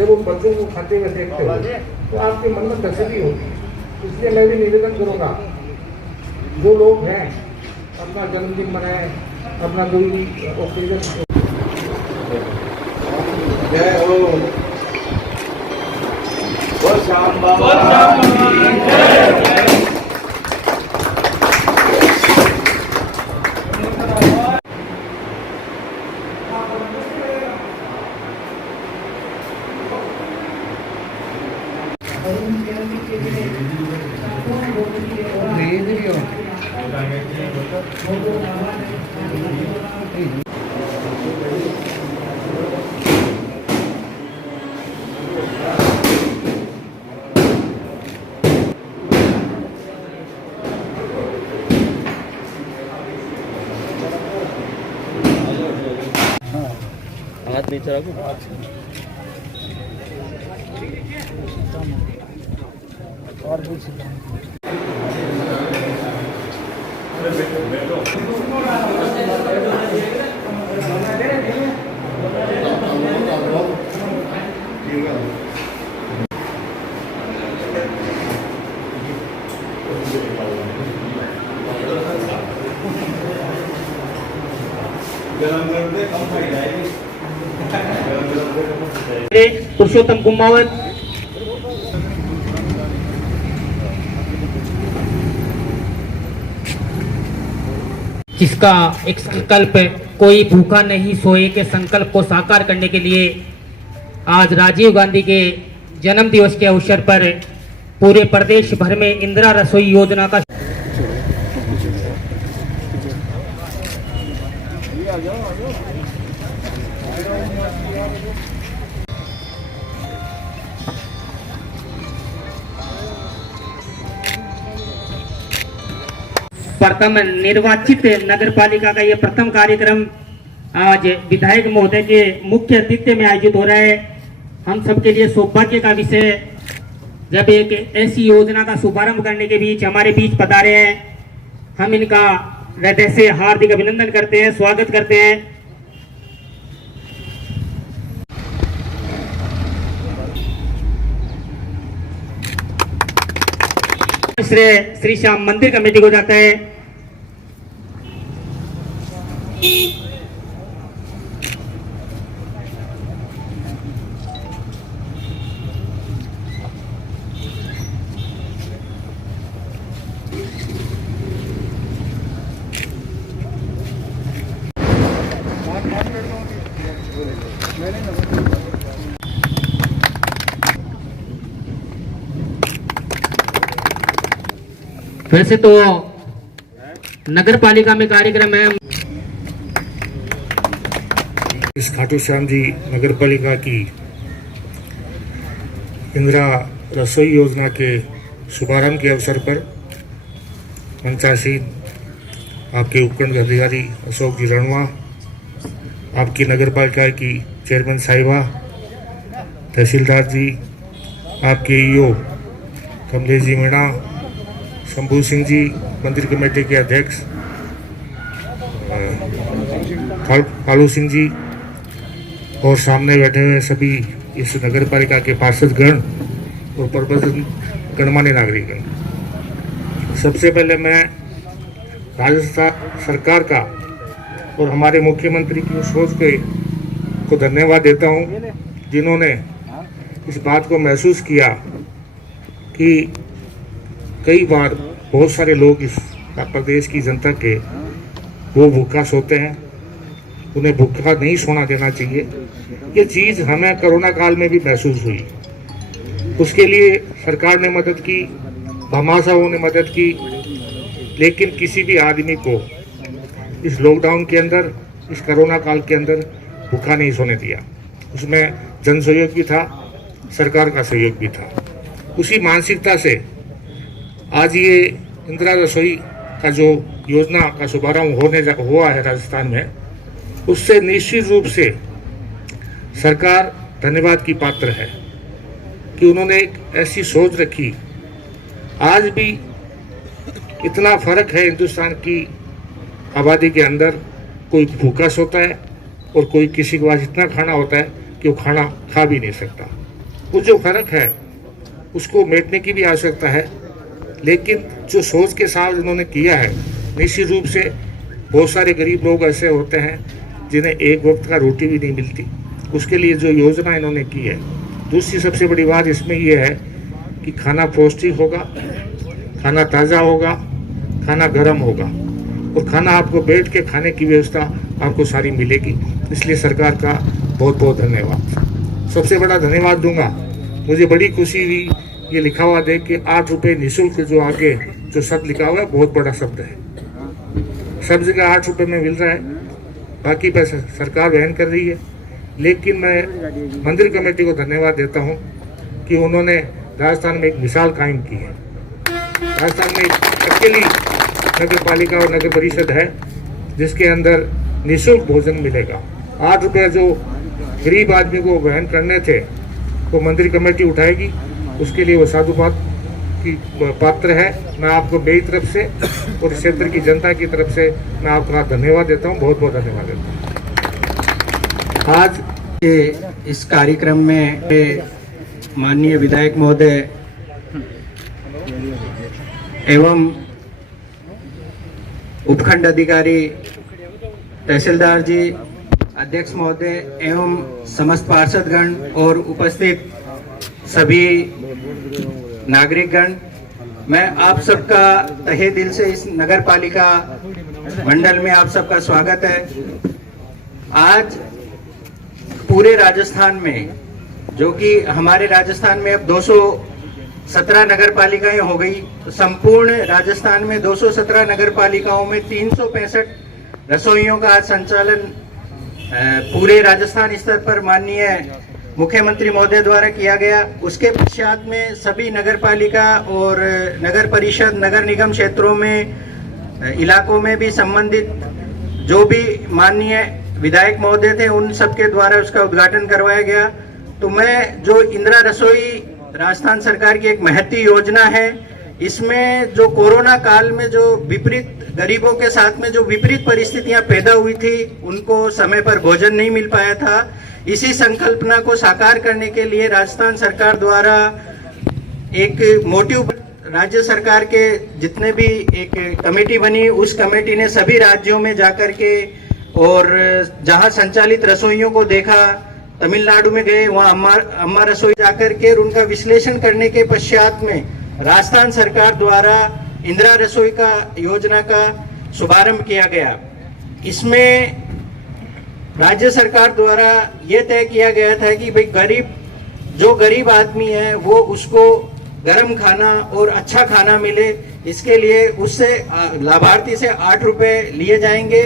जब उन बच्चों को खाते हुए देखते हो तो आपके मन में तसल्ली होगी। इसलिए मैं भी निवेदन करूँगा, जो लोग हैं अपना जन्मदिन मनाएं, अपना कोई ओकेजन। जय हो श्याम बाबा हाथ नीचे रखो। और पुरुषोत्तम कुमावत, जिसका एक संकल्प कोई भूखा नहीं सोए के संकल्प को साकार करने के लिए आज राजीव गांधी के जन्म दिवस के अवसर पर पूरे प्रदेश भर में इंदिरा रसोई योजना का प्रथम निर्वाचित नगर पालिका का यह प्रथम कार्यक्रम आज विधायक महोदय के मुख्य अतिथि में आयोजित हो रहा है। हम सबके लिए सौभाग्य का विषय, जब एक ऐसी योजना का शुभारंभ करने के बीच हमारे बीच पधारे हैं, हम इनका हृदय से हार्दिक अभिनंदन करते हैं, स्वागत करते हैं। श्री श्याम मंदिर कमेटी को जाता है। वैसे तो नगर पालिका में कार्यक्रम है। इस खाटू श्याम जी नगर पालिका की इंदिरा रसोई योजना के शुभारंभ के अवसर पर मंचासीन आपके उपखंड अधिकारी अशोक जी रणवा, आपकी नगर पालिका की चेयरमैन साहिबा, तहसीलदार जी, आपके ईओ कमलेश जी मीणा, शंभू सिंह जी, मंदिर कमेटी के अध्यक्ष कालू सिंह जी, और सामने बैठे हुए सभी इस नगर पालिका के पार्षद गण और प्रबंधन गणमान्य नागरिक। सबसे पहले मैं राजस्थान सरकार का और हमारे मुख्यमंत्री की सोच को धन्यवाद देता हूं, जिन्होंने इस बात को महसूस किया कि कई बार बहुत सारे लोग इस प्रदेश की जनता के वो भूखा सोते हैं, उन्हें भूखा नहीं सोना देना चाहिए। ये चीज़ हमें कोरोना काल में भी महसूस हुई। उसके लिए सरकार ने मदद की, भामाशाहों ने मदद की, लेकिन किसी भी आदमी को इस लॉकडाउन के अंदर, इस कोरोना काल के अंदर भूखा नहीं सोने दिया। उसमें जन सहयोग भी था, सरकार का सहयोग भी था। उसी मानसिकता से आज ये इंदिरा रसोई का जो योजना का शुभारंभ हुआ है राजस्थान में, उससे निश्चित रूप से सरकार धन्यवाद की पात्र है कि उन्होंने एक ऐसी सोच रखी। आज भी इतना फर्क है हिंदुस्तान की आबादी के अंदर, कोई भूखा सोता है और कोई किसी के पास इतना खाना होता है कि वो खाना खा भी नहीं सकता। वो जो फर्क है उसको मेटने की भी आवश्यकता है, लेकिन जो सोच के साथ इन्होंने किया है, निश्चित रूप से बहुत सारे गरीब लोग ऐसे होते हैं जिन्हें एक वक्त का रोटी भी नहीं मिलती, उसके लिए जो योजना इन्होंने की है। दूसरी सबसे बड़ी बात इसमें यह है कि खाना पौष्टिक होगा, खाना ताज़ा होगा, खाना गर्म होगा और खाना आपको बैठ के खाने की व्यवस्था आपको सारी मिलेगी। इसलिए सरकार का बहुत बहुत धन्यवाद। सबसे बड़ा धन्यवाद दूंगा, मुझे बड़ी खुशी हुई ये लिखा हुआ देख के 8 रुपये निःशुल्क, जो आगे जो शब्द लिखा हुआ है बहुत बड़ा शब्द है। सब जगह 8 रुपये में मिल रहा है, बाकी पैसे सरकार वहन कर रही है। लेकिन मैं मंदिर कमेटी को धन्यवाद देता हूँ कि उन्होंने राजस्थान में एक मिसाल कायम की है। राजस्थान में एक अकेली नगर पालिका और नगर परिषद है जिसके अंदर निःशुल्क भोजन मिलेगा। 8 रुपये जो गरीब आदमी को वहन करने थे वो मंदिर कमेटी उठाएगी, उसके लिए वो साधुवाद की पात्र है। मैं आपको मेरी तरफ से और इस क्षेत्र की जनता की तरफ से मैं आपका धन्यवाद देता हूँ, बहुत बहुत धन्यवाद देता हूँ। आज के इस कार्यक्रम में माननीय विधायक महोदय एवं उपखंड अधिकारी तहसीलदार जी, अध्यक्ष महोदय एवं समस्त पार्षदगण और उपस्थित सभी नागरिकगण, मैं आप सबका तहे दिल से इस नगर पालिका मंडल में आप सबका स्वागत है। आज पूरे राजस्थान में, जो कि हमारे राजस्थान में अब 217 नगर पालिकाएं हो गई, तो संपूर्ण राजस्थान में 217 नगर पालिकाओं में 365 रसोइयों का आज संचालन पूरे राजस्थान स्तर पर माननीय मुख्यमंत्री महोदय द्वारा किया गया। उसके पश्चात में सभी नगर पालिका और नगर परिषद, नगर निगम क्षेत्रों में, इलाकों में भी संबंधित जो भी माननीय विधायक महोदय थे उन सबके द्वारा उसका उद्घाटन करवाया गया। तो मैं जो इंदिरा रसोई राजस्थान सरकार की एक महती योजना है, इसमें जो कोरोना काल में जो विपरीत गरीबों के साथ में जो विपरीत परिस्थितियां पैदा हुई थी, उनको समय पर भोजन नहीं मिल पाया था, इसी संकल्पना को साकार करने के लिए राजस्थान सरकार द्वारा एक मोटिव, राज्य सरकार के जितने भी एक कमेटी बनी, उस कमेटी ने सभी राज्यों में जाकर के और जहां संचालित रसोइयों को देखा, तमिलनाडु में गए, वहां अम्मा रसोई जाकर के उनका विश्लेषण करने के पश्चात में राजस्थान सरकार द्वारा इंदिरा रसोई का योजना का शुभारंभ किया गया। इसमें राज्य सरकार द्वारा यह तय किया गया था कि भाई जो गरीब आदमी है वो उसको गर्म खाना और अच्छा खाना मिले, इसके लिए उससे लाभार्थी से 8 रुपए लिए जाएंगे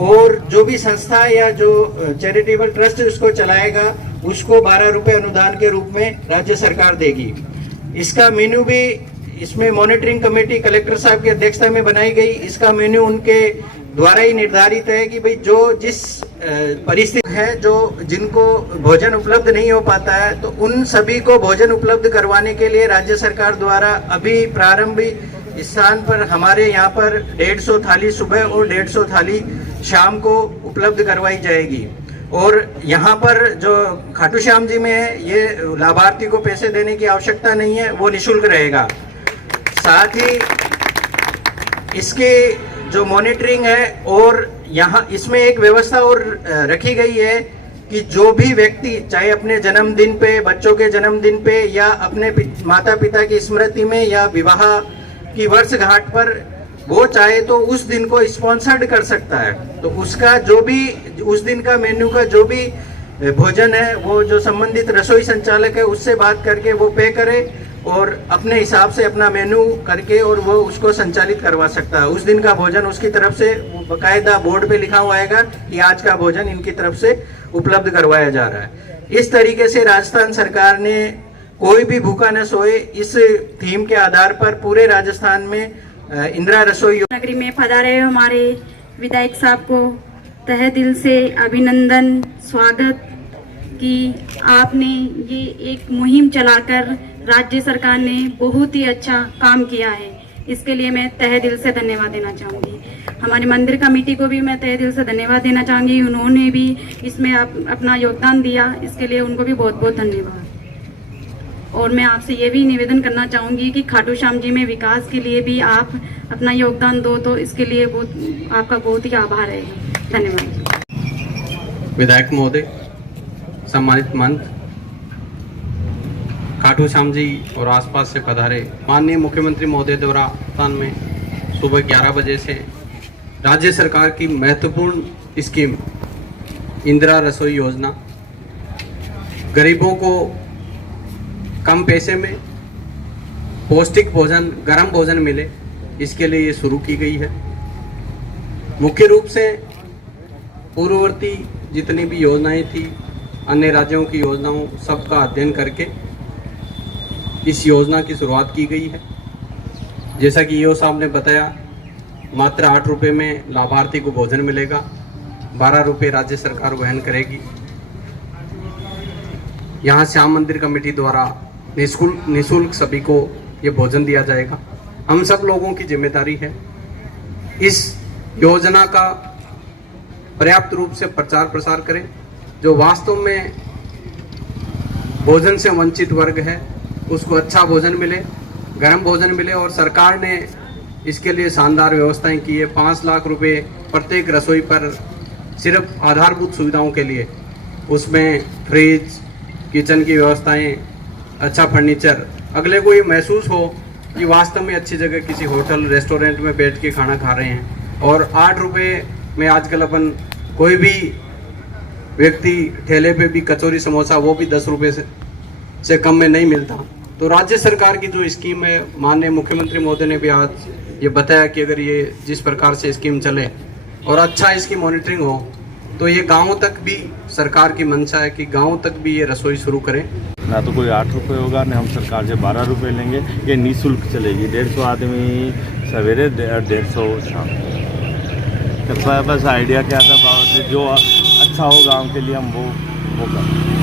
और जो भी संस्था या जो चैरिटेबल ट्रस्ट उसको चलाएगा उसको 12 रुपए अनुदान के रूप में राज्य सरकार देगी। इसका मेन्यू भी इसमें मॉनिटरिंग कमेटी कलेक्टर साहब की अध्यक्षता में बनाई गई। इसका मेन्यू उनके द्वारा ही निर्धारित है कि भाई जो जिस परिस्थिति है, जो जिनको भोजन उपलब्ध नहीं हो पाता है, तो उन सभी को भोजन उपलब्ध करवाने के लिए राज्य सरकार द्वारा अभी प्रारंभिक स्थान पर हमारे यहाँ पर 150 थाली सुबह और 150 थाली शाम को उपलब्ध करवाई जाएगी। और यहाँ पर जो खाटू श्याम जी में है, ये लाभार्थी को पैसे देने की आवश्यकता नहीं है, वो निःशुल्क रहेगा। साथ ही इसकी जो मॉनिटरिंग है, और यहाँ इसमें एक व्यवस्था और रखी गई है कि जो भी व्यक्ति चाहे अपने जन्मदिन पे, बच्चों के जन्मदिन पे या अपने माता पिता की स्मृति में या विवाह की वर्षगांठ पर वो चाहे तो उस दिन को स्पॉन्सर्ड कर सकता है। तो उसका जो भी उस दिन का मेन्यू का जो भी भोजन है, वो जो संबंधित रसोई संचालक है उससे बात करके वो पे करे और अपने हिसाब से अपना मेन्यू करके और वो उसको संचालित करवा सकता है। उस दिन का भोजन उसकी तरफ से बाकायदा बोर्ड पे लिखा हुआ आएगा कि आज का भोजन इनकी तरफ से उपलब्ध करवाया जा रहा है। इस तरीके से राजस्थान सरकार ने कोई भी भूखा न सोए इस थीम के आधार पर पूरे राजस्थान में इंदिरा रसोई नगरी में पधारे हमारे विधायक साहब को तहे दिल से अभिनंदन, स्वागत कि आपने ये एक मुहिम चलाकर राज्य सरकार ने बहुत ही अच्छा काम किया है। इसके लिए मैं तहे दिल से धन्यवाद देना चाहूँगी। हमारी मंदिर कमेटी को भी मैं तहे दिल से धन्यवाद देना चाहूँगी। उन्होंने भी इसमें अपना योगदान दिया, इसके लिए उनको भी बहुत बहुत धन्यवाद। और मैं आपसे ये भी निवेदन करना चाहूँगी कि खाटू श्याम जी में विकास के लिए भी आप अपना योगदान दो, तो इसके लिए आपका बहुत ही आभार है। धन्यवाद। विधायक महोदय, सम्मानित मंत्री, खाटू श्याम जी और आसपास से पधारे माननीय मुख्यमंत्री महोदय द्वारा स्थान में सुबह 11 बजे से राज्य सरकार की महत्वपूर्ण स्कीम इंदिरा रसोई योजना गरीबों को कम पैसे में पौष्टिक भोजन, गर्म भोजन मिले, इसके लिए ये शुरू की गई है। मुख्य रूप से पूर्ववर्ती जितनी भी योजनाएं थी, अन्य राज्यों की योजनाओं सबका अध्ययन करके इस योजना की शुरुआत की गई है। जैसा कि ईओ साहब ने बताया, मात्र 8 रुपये में लाभार्थी को भोजन मिलेगा, 12 रुपये राज्य सरकार वहन करेगी। यहाँ श्याम मंदिर कमेटी द्वारा निःशुल्क सभी को ये भोजन दिया जाएगा। हम सब लोगों की जिम्मेदारी है इस योजना का पर्याप्त रूप से प्रचार प्रसार करें। जो वास्तव में भोजन से वंचित वर्ग है उसको अच्छा भोजन मिले, गर्म भोजन मिले, और सरकार ने इसके लिए शानदार व्यवस्थाएं की है। 5 लाख रुपए प्रत्येक रसोई पर सिर्फ आधारभूत सुविधाओं के लिए, उसमें फ्रिज, किचन की व्यवस्थाएं, अच्छा फर्नीचर। अगले को ये महसूस हो कि वास्तव में अच्छी जगह किसी होटल रेस्टोरेंट में बैठ के खाना खा रहे हैं। और 8 रुपये में आजकल अपन कोई भी व्यक्ति ठेले पे भी कचौरी समोसा, वो भी 10 रुपये से कम में नहीं मिलता। तो राज्य सरकार की जो स्कीम है, माननीय मुख्यमंत्री महोदय ने भी आज ये बताया कि अगर ये जिस प्रकार से स्कीम चले और अच्छा इसकी मॉनिटरिंग हो, तो ये गाँव तक भी सरकार की मंशा है कि गाँव तक भी ये रसोई शुरू करें। ना तो कोई 8 रुपये होगा, ना हम सरकार से 12 रुपये लेंगे। ये निःशुल्क चलेगी। 150 आदमी सवेरे, 150 शाम। तो बस आइडिया क्या था, जो अच्छा हो गाँव के लिए हम वो करें।